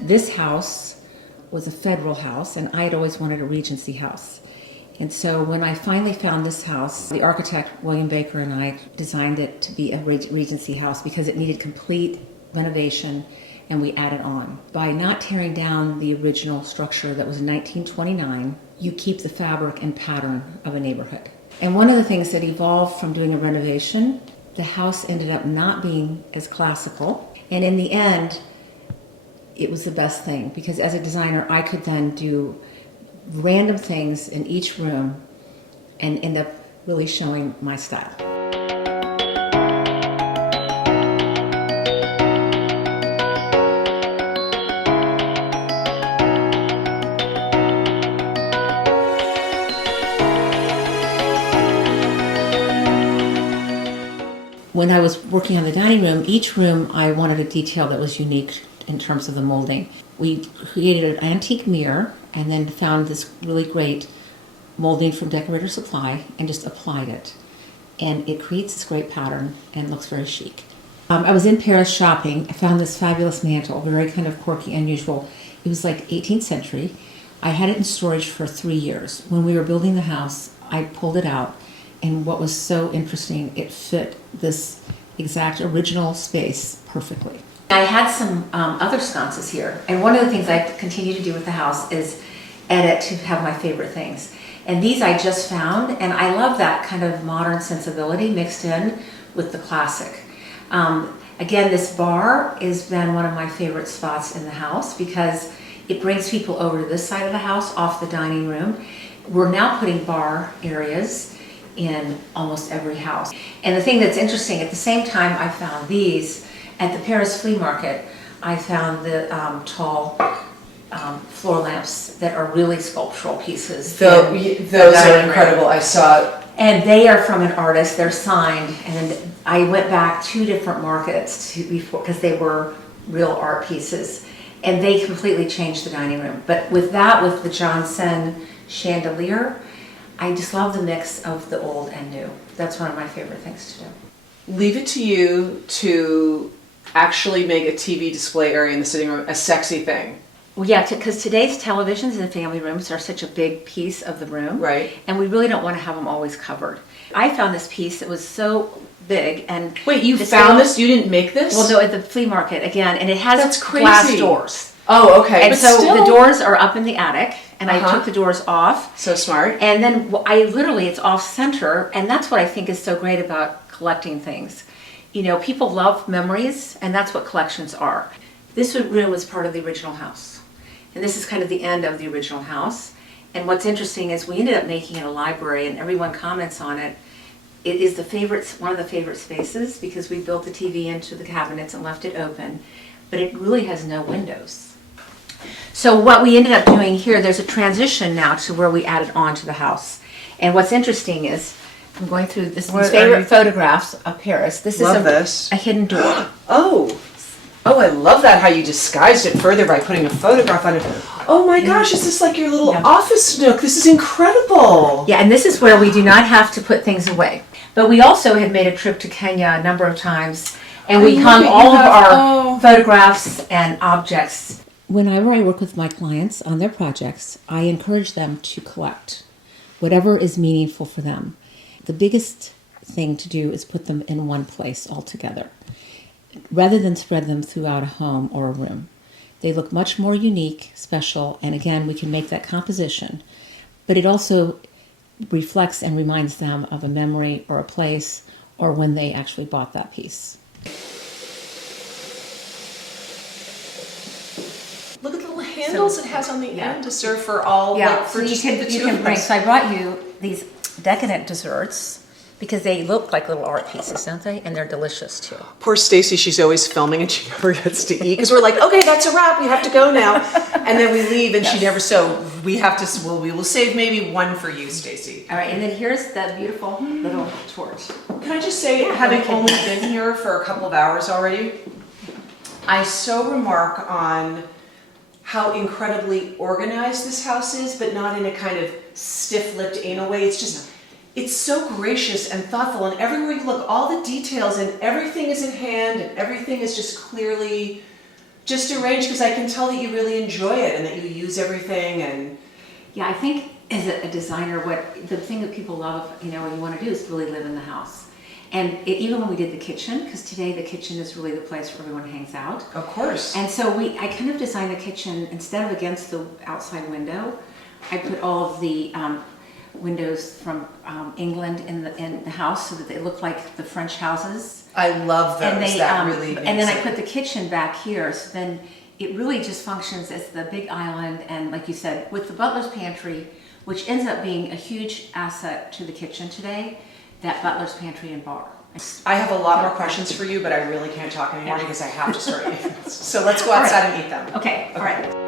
This house was a federal house, and I had always wanted a Regency house. And so when I finally found this house, the architect, William Baker, and I designed it to be a Regency house because it needed complete renovation, and we added on. By not tearing down the original structure that was in 1929, you keep the fabric and pattern of a neighborhood. And one of the things that evolved from doing a renovation, the house ended up not being as classical. And in the end, it was the best thing because as a designer, I could then do random things in each room and end up really showing my style. When I was working on the dining room, each room I wanted a detail that was unique in terms of the molding. We created an antique mirror and then found this really great molding from Decorator Supply and just applied it. And it creates this great pattern and looks very chic. I was in Paris shopping. I found this fabulous mantle, very kind of quirky, unusual. It was like 18th century. I had it in storage for 3 years. When we were building the house, I pulled it out, and what was so interesting, it fit this exact original space perfectly. I had some other sconces here, and one of the things I continue to do with the house is edit to have my favorite things. And these I just found, and I love that kind of modern sensibility mixed in with the classic. Again, this bar has been one of my favorite spots in the house because it brings people over to this side of the house off the dining room. We're now putting bar areas in almost every house. And the thing that's interesting, at the same time I found these, at the Paris flea market, I found the tall floor lamps that are really sculptural pieces. Those are incredible. I saw. And they are from an artist. They're signed. And I went back 2 different markets before because they were real art pieces. And they completely changed the dining room. But with the Johnson chandelier, I just love the mix of the old and new. That's one of my favorite things to do. Leave it to you to actually make a TV display area in the sitting room a sexy thing. Well, yeah, because today's televisions in the family rooms are such a big piece of the room. Right. And we really don't want to have them always covered. I found this piece that was so big and... Wait, you found this? You didn't make this? Well, no, at the flea market, again, and it has That's crazy. glass doors. Oh, okay. And but so still... the doors are up in the attic, and I took the doors off. So smart. And then it's off center, and that's what I think is so great about collecting things. You know, people love memories, and that's what collections are. This room was part of the original house, and this is kind of the end of the original house. And what's interesting is we ended up making it a library, and everyone comments on it. It is one of the favorite spaces because we built the TV into the cabinets and left it open, but it really has no windows. So what we ended up doing here, there's a transition now to where we added on to the house. And what's interesting is, I'm going through these favorite photographs of Paris. This is a hidden door. Oh, I love that, how you disguised it further by putting a photograph on it. Oh my gosh, is this like your little office nook? This is incredible. Yeah, and this is where we do not have to put things away. But we also had made a trip to Kenya a number of times, and we hung all of our photographs and objects. Whenever I work with my clients on their projects, I encourage them to collect whatever is meaningful for them. The biggest thing to do is put them in one place altogether, rather than spread them throughout a home or a room. They look much more unique, special, and again, we can make that composition. But it also reflects and reminds them of a memory or a place or when they actually bought that piece. Look at the little handles it has on the yeah. end to serve for all. Yeah, like, for so you just can, the you two can of bring, us. so I brought you these decadent desserts because they look like little art pieces, don't they? And they're delicious too. Poor Stacy, she's always filming and she never gets to eat because we're like, okay, that's a wrap. We have to go now, and then we leave, and she never. So we have to. Well, we will save maybe one for you, Stacy. All right, and then here's the beautiful little torch. Can I just say, having only been here for a couple of hours already, I so remark on how incredibly organized this house is, but not in a kind of stiff-lipped anal way. It's just, it's so gracious and thoughtful, and everywhere you look, all the details, and everything is in hand, and everything is just clearly just arranged, because I can tell that you really enjoy it and that you use everything. And Yeah, I think as a designer, what the thing that people love, what you want to do is really live in the house. And even when we did the kitchen, because today the kitchen is really the place where everyone hangs out. of course. And so I kind of designed the kitchen, instead of against the outside window, I put all of the windows from England in the house so that they look like the French houses. I love those. And they, that really makes and then I it. put the kitchen back here, so then it really just functions as the big island, and like you said, with the butler's pantry, which ends up being a huge asset to the kitchen today, that butler's pantry and bar. I have a lot more questions for you, but I really can't talk anymore because I have to start eating. So let's go outside and eat them. Okay, all right.